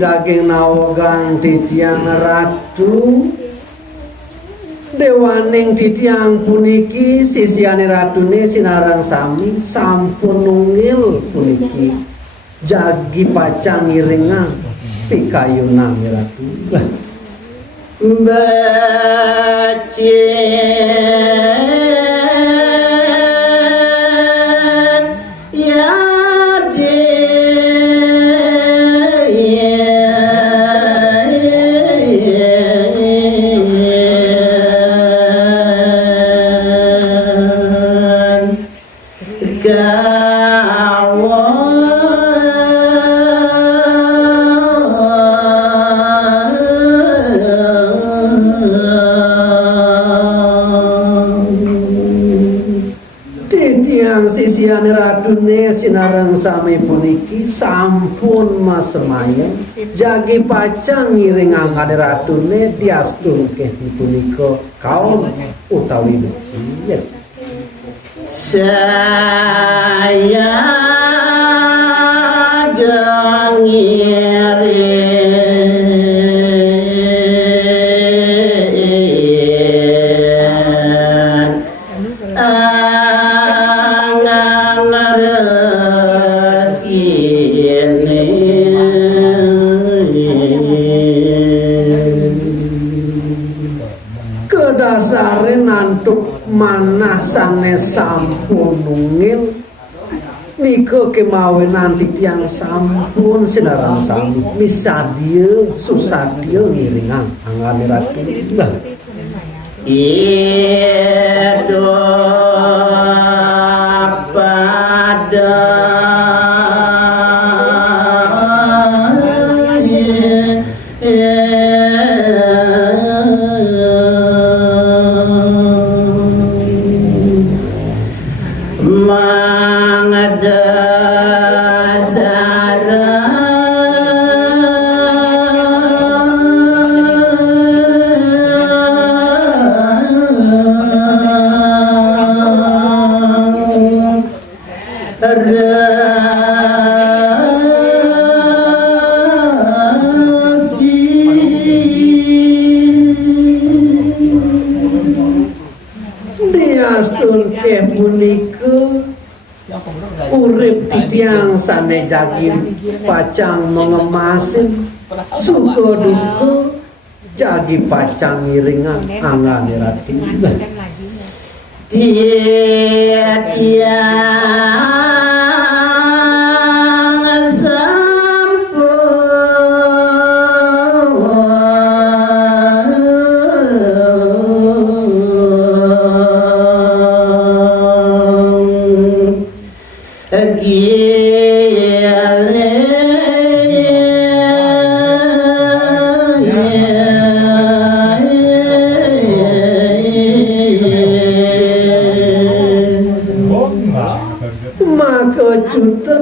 Daging nawogang titiang ratu dewaning titiang puniki sisiane ratune sinarang sami sampun nunggil puniki jagi pacang iringan pikayunan ratu bace sisiane radune sinarang sami puniki sampun masemaya jagi pacang ngiring angkane radune diastungke punika kaum utawi yes. Saya kedasare nantuk manah sanes sampun nungil nika kemawe nanti tiang sampun sinarang sami misadia susadia ngiringan angane ratu Edo pada urip titiang sane jagi pacang mengemasin suka duka jagi pacang ngiringan angane rati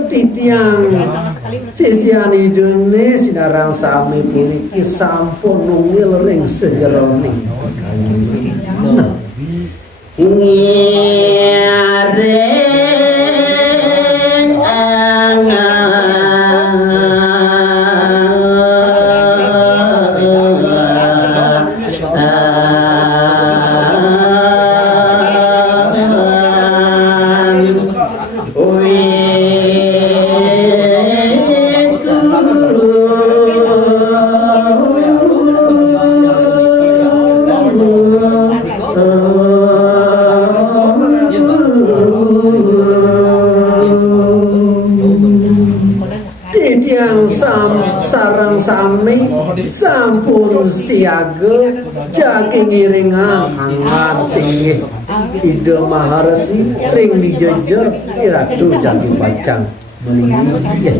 titiang sisiani dene sinarang sami puniki sampun nunggil ring sejerone ngiring angan tiyang sami sampun siaga jagi ngiringan angan singgih Ida Maharesi ring dijejer Ratu Jagi Bacang meninggi.